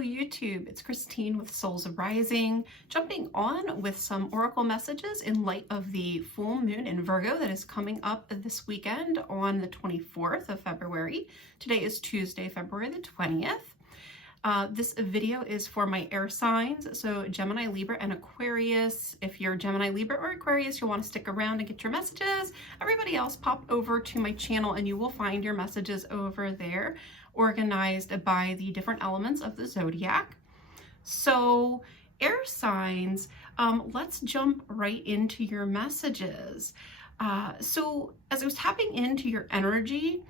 Hello YouTube, it's Christine with Souls Arising, jumping on with some oracle messages in light of the full moon in Virgo that is coming up this weekend on the 24th of February. Today is Tuesday, February the 20th. This video is for my air signs, so Gemini, Libra, and Aquarius. If you're Gemini, Libra, or Aquarius, you'll want to stick around and get your messages. Everybody else, pop over to my channel and you will find your messages over there, organized by the different elements of the Zodiac. So air signs, let's jump right into your messages. So as I was tapping into your energy,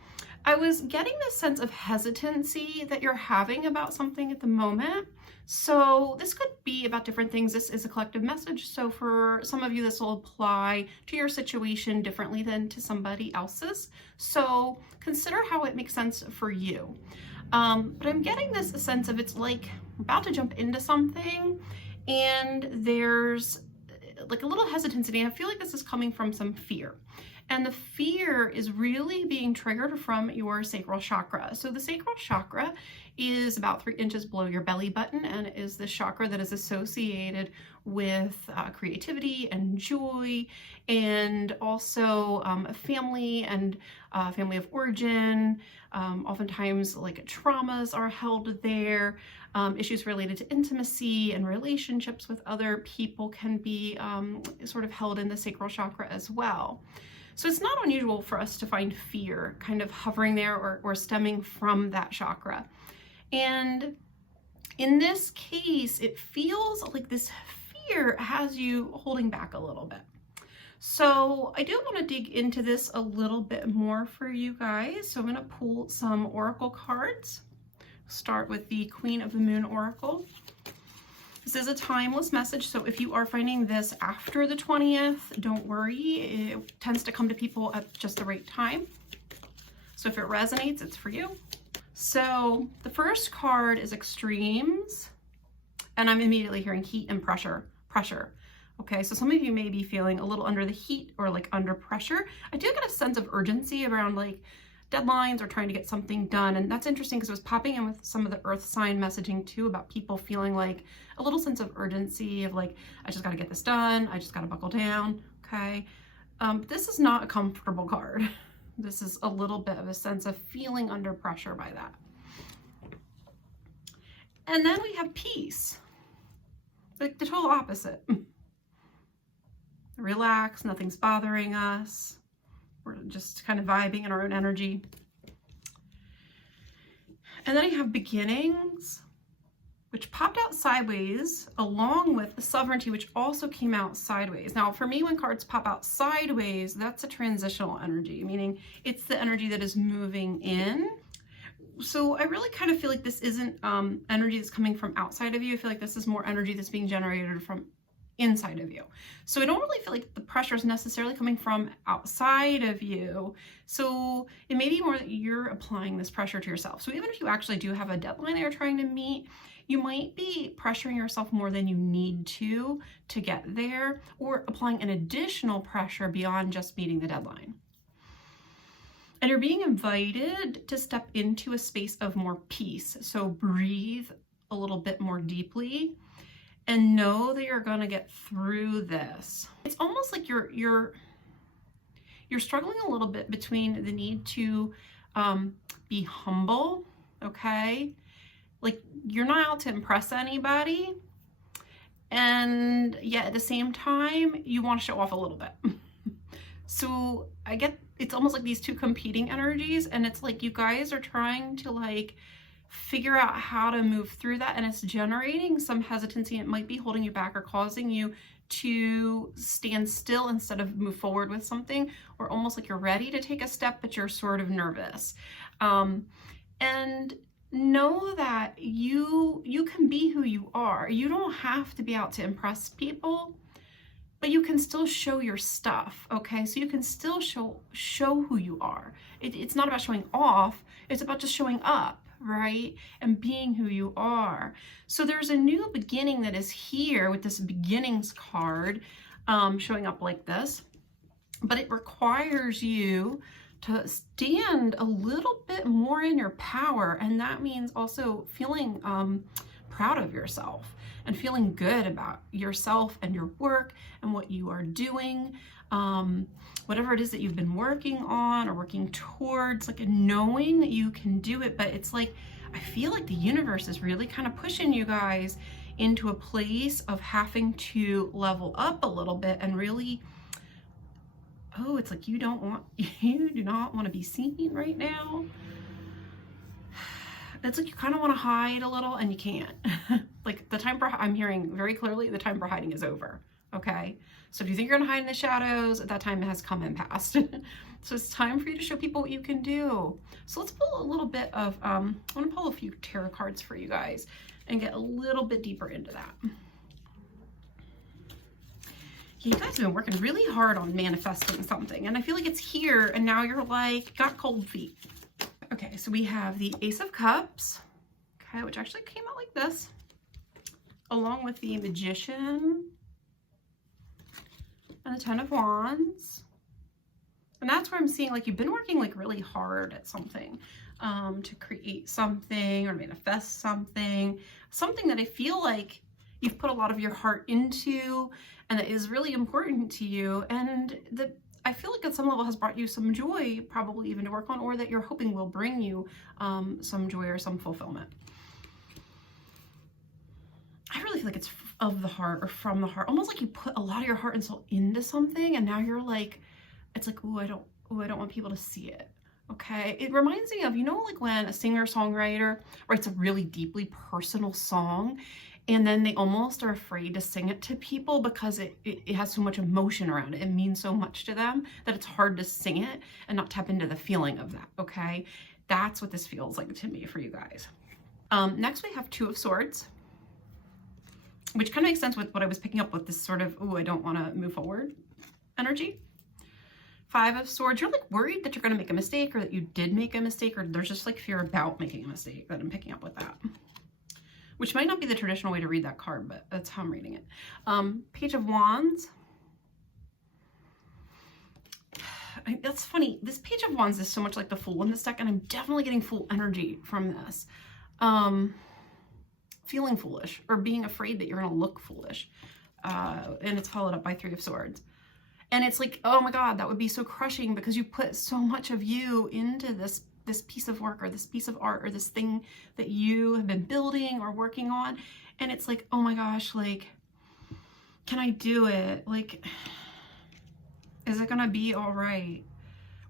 I was getting this sense of hesitancy that you're having about something at the moment. So this could be about different things. This is a collective message. So for some of you, this will apply to your situation differently than to somebody else's. So consider how it makes sense for you. But I'm getting this sense of it's like I'm about to jump into something and there's like a little hesitancy. I feel like this is coming from some fear. And the fear is really being triggered from your sacral chakra. So the sacral chakra is about 3 inches below your belly button and is the chakra that is associated with creativity and joy, and also family and family of origin. Oftentimes like traumas are held there. Issues related to intimacy and relationships with other people can be sort of held in the sacral chakra as well. So it's not unusual for us to find fear kind of hovering there or stemming from that chakra. And in this case, it feels like this fear has you holding back a little bit. So I do want to dig into this a little bit more for you guys. So I'm going to pull some oracle cards. Start with the Queen of the Moon Oracle. This is a timeless message, so if you are finding this after the 20th, don't worry. It tends to come to people at just the right time. So if it resonates, it's for you. So the first card is Extremes, and I'm immediately hearing heat and pressure. Okay, so some of you may be feeling a little under the heat or like under pressure. I do get a sense of urgency around like deadlines or trying to get something done. And that's interesting because it was popping in with some of the earth sign messaging too about people feeling like a little sense of urgency of like, I just got to get this done. I just got to buckle down. Okay. This is not a comfortable card. This is a little bit of a sense of feeling under pressure by that. And then we have peace, like the total opposite. Relax, nothing's bothering us. We're just kind of vibing in our own energy. And then I have Beginnings, which popped out sideways, along with the Sovereignty, which also came out sideways. Now, for me, when cards pop out sideways, that's a transitional energy, meaning it's the energy that is moving in. So I really kind of feel like this isn't energy that's coming from outside of you. I feel like this is more energy that's being generated from inside of you. So I don't really feel like the pressure is necessarily coming from outside of you. So it may be more that you're applying this pressure to yourself. So even if you actually do have a deadline that you're trying to meet, you might be pressuring yourself more than you need to get there, or applying an additional pressure beyond just meeting the deadline. And you're being invited to step into a space of more peace. So breathe a little bit more deeply and know that you're going to get through this. It's almost like you're struggling a little bit between the need to be humble, okay? Like you're not out to impress anybody, and yet at the same time, you want to show off a little bit. So I get, it's almost like these two competing energies, and it's like you guys are trying to like figure out how to move through that, and it's generating some hesitancy. It might be holding you back or causing you to stand still instead of move forward with something, or almost like you're ready to take a step but you're sort of nervous. And know that you can be who you are. You don't have to be out to impress people, but you can still show your stuff, okay? So you can still show who you are. It's not about showing off, it's about just showing up, right? And being who you are. So there's a new beginning that is here with this Beginnings card showing up like this, but it requires you to stand a little bit more in your power, and that means also feeling proud of yourself and feeling good about yourself and your work and what you are doing. Whatever it is that you've been working on or working towards, like knowing that you can do it. But it's like, I feel like the universe is really kind of pushing you guys into a place of having to level up a little bit and really, oh, it's like you do not want to be seen right now. It's like you kind of want to hide a little and you can't. Like the time for, I'm hearing very clearly, the time for hiding is over. Okay. So if you think you're gonna hide in the shadows, that time has come and passed. So it's time for you to show people what you can do. So let's pull a little bit of, I want to pull a few tarot cards for you guys and get a little bit deeper into that. You guys have been working really hard on manifesting something, and I feel like it's here, and now you're like, got cold feet. Okay, so we have the Ace of Cups, okay, which actually came out like this, along with the Magician and the Ten of Wands. And that's where I'm seeing like you've been working like really hard at something, to create something or manifest something that I feel like you've put a lot of your heart into and that is really important to you, and that I feel like at some level has brought you some joy, probably even to work on, or that you're hoping will bring you some joy or some fulfillment. I really feel like it's of the heart or from the heart, almost like you put a lot of your heart and soul into something, and now you're like, it's like, oh, I don't want people to see it. Okay. It reminds me of, you know, like when a singer-songwriter writes a really deeply personal song and then they almost are afraid to sing it to people because it has so much emotion around it. It means so much to them that it's hard to sing it and not tap into the feeling of that. Okay. That's what this feels like to me for you guys. Next we have Two of Swords, which kind of makes sense with what I was picking up with this sort of, oh, I don't want to move forward energy. Five of Swords, you're like worried that you're going to make a mistake or that you did make a mistake, or there's just like fear about making a mistake that I'm picking up with that, which might not be the traditional way to read that card, but that's how I'm reading it. Page of Wands. That's funny. This Page of Wands is so much like the Fool in this deck, and I'm definitely getting Fool energy from this. Feeling foolish or being afraid that you're going to look foolish. And it's followed up by Three of Swords. And it's like, oh my God, that would be so crushing because you put so much of you into this piece of work or this piece of art or this thing that you have been building or working on. And it's like, oh my gosh, like, can I do it? Like, is it going to be all right?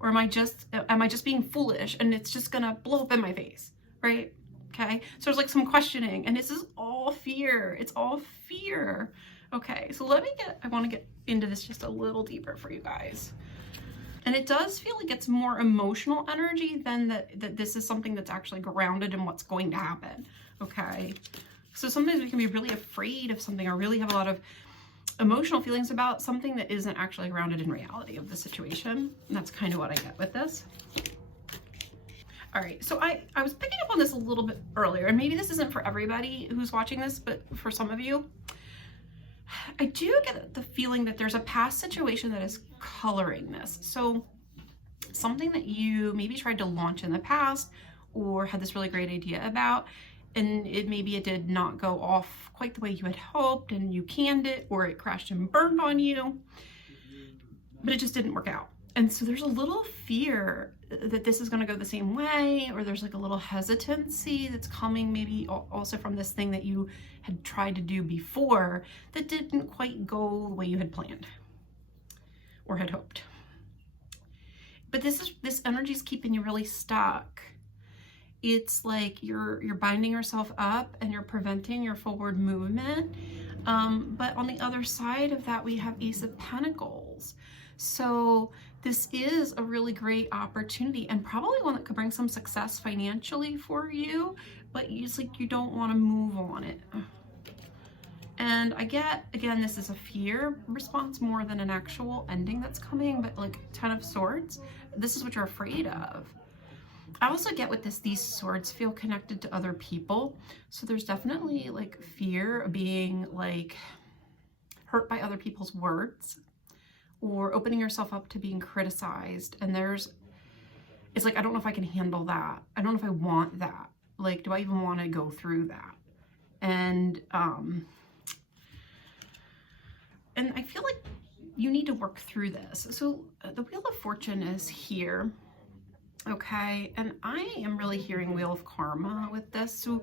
Or am I just being foolish and it's just going to blow up in my face, right? Okay. So there's like some questioning, and this is all fear. It's all fear. Okay. So I want to get into this just a little deeper for you guys. And it does feel like it's more emotional energy than that this is something that's actually grounded in what's going to happen. Okay. So sometimes we can be really afraid of something or really have a lot of emotional feelings about something that isn't actually grounded in reality of the situation. And that's kind of what I get with this. All right, so I was picking up on this a little bit earlier, and maybe this isn't for everybody who's watching this, but for some of you, I do get the feeling that there's a past situation that is coloring this. So something that you maybe tried to launch in the past or had this really great idea about, and maybe it did not go off quite the way you had hoped, and you canned it, or it crashed and burned on you, but it just didn't work out. And so there's a little fear that this is going to go the same way, or there's like a little hesitancy that's coming maybe also from this thing that you had tried to do before that didn't quite go the way you had planned or had hoped. But this energy is keeping you really stuck. It's like you're binding yourself up and you're preventing your forward movement. But on the other side of that, we have Ace of Pentacles. So this is a really great opportunity, and probably one that could bring some success financially for you, but it's like you don't want to move on it. And I get, again, this is a fear response more than an actual ending that's coming, but like Ten of Swords, this is what you're afraid of. I also get with this, these swords feel connected to other people. So there's definitely like fear of being like hurt by other people's words, or opening yourself up to being criticized. And it's like, I don't know if I can handle that. I don't know if I want that. Like, do I even want to go through that? And I feel like you need to work through this. So the Wheel of Fortune is here, okay? And I am really hearing Wheel of Karma with this. So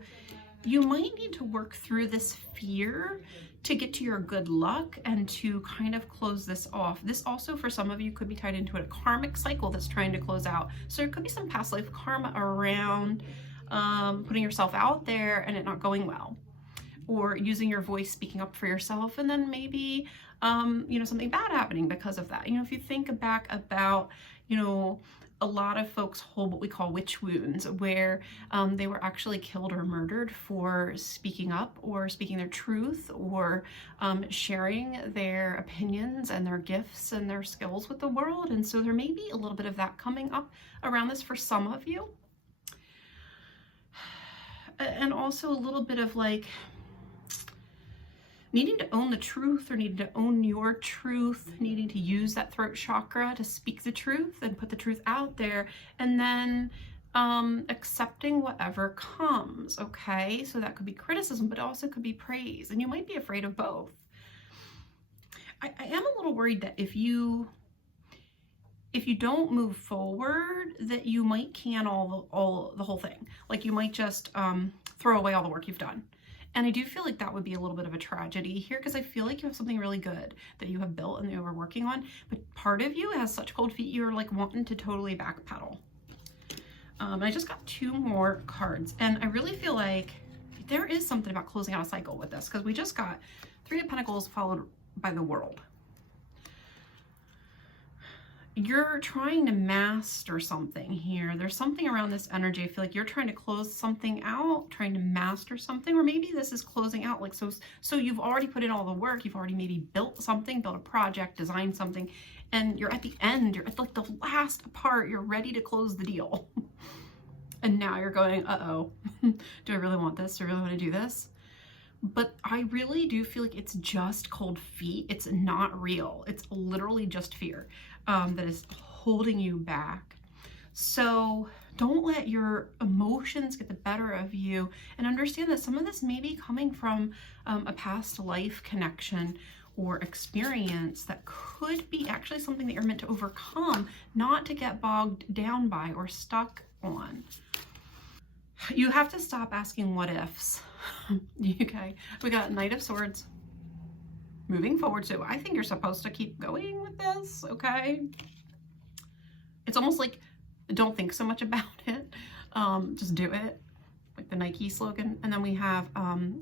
you might need to work through this fear to get to your good luck and to kind of close this off. This also, for some of you, could be tied into a karmic cycle that's trying to close out. So there could be some past life karma around putting yourself out there and it not going well, or using your voice, speaking up for yourself, and then maybe you know, something bad happening because of that. You know, if you think back about, you know, a lot of folks hold what we call witch wounds, where they were actually killed or murdered for speaking up or speaking their truth, or sharing their opinions and their gifts and their skills with the world. And so there may be a little bit of that coming up around this for some of you. And also a little bit of like needing to own the truth, or needing to own your truth, needing to use that throat chakra to speak the truth and put the truth out there, and then accepting whatever comes, okay? So that could be criticism, but also could be praise, and you might be afraid of both. I am a little worried that if you don't move forward, that you might can the whole thing. Like you might just throw away all the work you've done. And I do feel like that would be a little bit of a tragedy here, because I feel like you have something really good that you have built and that you are working on, but part of you has such cold feet, you're like wanting to totally backpedal. I just got 2 more cards, and I really feel like there is something about closing out a cycle with this, because we just got 3 of Pentacles followed by the World. You're trying to master something here. There's something around this energy. I feel like you're trying to close something out, trying to master something, or maybe this is closing out. Like, so you've already put in all the work. You've already maybe built something, built a project, designed something, and you're at the end. You're at like the last part. You're ready to close the deal. And now you're going, uh-oh, do I really want this? Do I really want to do this? But I really do feel like it's just cold feet. It's not real. It's literally just fear that is holding you back. So don't let your emotions get the better of you, and understand that some of this may be coming from a past life connection or experience that could be actually something that you're meant to overcome, not to get bogged down by or stuck on. You have to stop asking what ifs. Okay, we got Knight of Swords. Moving forward, so I think you're supposed to keep going with this, okay? It's almost like, don't think so much about it. Just do it, like the Nike slogan. And then we have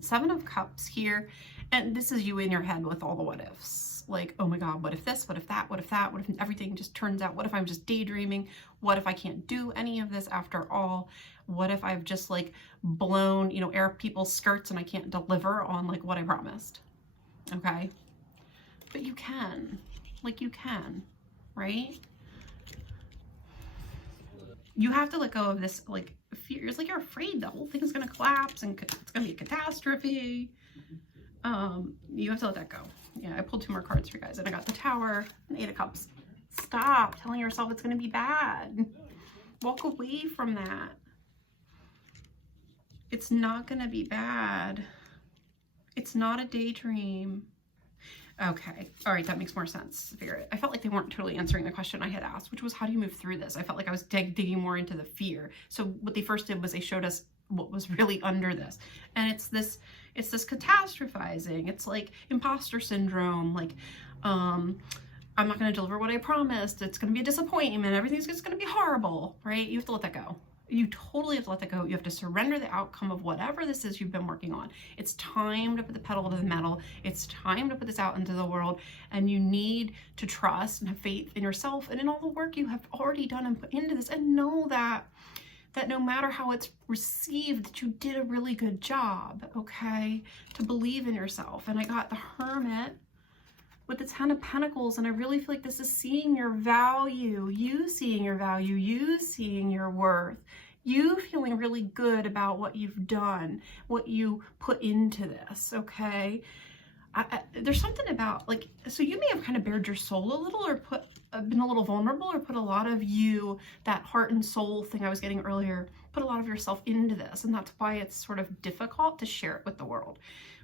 7 of Cups here. And this is you in your head with all the what ifs. Like, oh my God, what if this? What if that? What if that? What if everything just turns out? What if I'm just daydreaming? What if I can't do any of this after all? What if I've just like blown, you know, air people's skirts and I can't deliver on like what I promised? Okay? But you can. Like, you can, right? You have to let go of this like fear. It's like you're afraid the whole thing's gonna collapse and it's gonna be a catastrophe. You have to let that go. Yeah, I pulled 2 more cards for you guys, and I got the Tower and 8 of Cups. Stop telling yourself it's gonna be bad. Walk away from that. It's not gonna be bad. It's not a daydream. Okay, all right, that makes more sense, Spirit. I felt like they weren't totally answering the question I had asked, which was, how do you move through this? I felt like I was digging more into the fear. So what they first did was they showed us what was really under this. And it's this catastrophizing. It's like imposter syndrome, like, I'm not gonna deliver what I promised. It's gonna be a disappointment. Everything's just gonna be horrible, right? You have to let that go. You totally have to let that go. You have to surrender the outcome of whatever this is you've been working on. It's time to put the pedal to the metal. It's time to put this out into the world. And you need to trust and have faith in yourself and in all the work you have already done and put into this. And know that no matter how it's received, that you did a really good job, okay? To believe in yourself. And I got the Hermit with the 10 of Pentacles, and I really feel like this is seeing your value, you seeing your value, you seeing your worth, you feeling really good about what you've done, what you put into this, okay? there's something about, like, so you may have kind of bared your soul a little, or been a little vulnerable, or put a lot of you, that heart and soul thing I was getting earlier, put a lot of yourself into this, and that's why it's sort of difficult to share it with the world.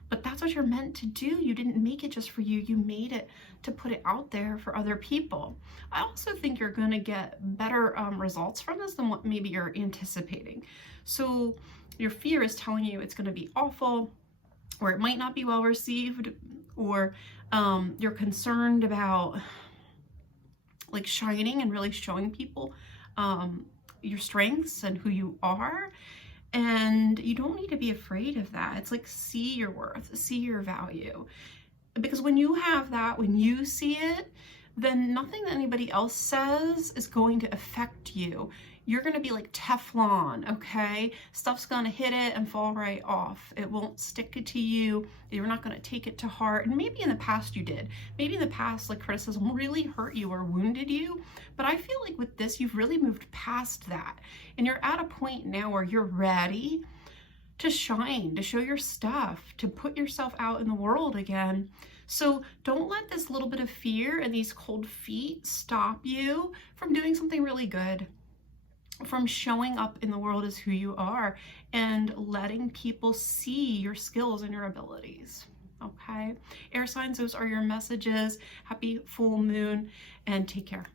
But that's what you're meant to do. You didn't make it just for you. You made it to put it out there for other people. I also think you're going to get better results from this than what maybe you're anticipating. So your fear is telling you it's going to be awful, or it might not be well received, or you're concerned about like shining and really showing people your strengths and who you are. And you don't need to be afraid of that. It's like, see your worth, see your value. Because when you have that, when you see it, then nothing that anybody else says is going to affect you. You're going to be like Teflon, okay? Stuff's going to hit it and fall right off. It won't stick to you. You're not going to take it to heart. And maybe in the past you did. Maybe in the past, like, criticism really hurt you or wounded you. But I feel like with this, you've really moved past that. And you're at a point now where you're ready to shine, to show your stuff, to put yourself out in the world again. So don't let this little bit of fear and these cold feet stop you from doing something really good, from showing up in the world as who you are and letting people see your skills and your abilities. Okay? Air signs, those are your messages. Happy full moon, and take care.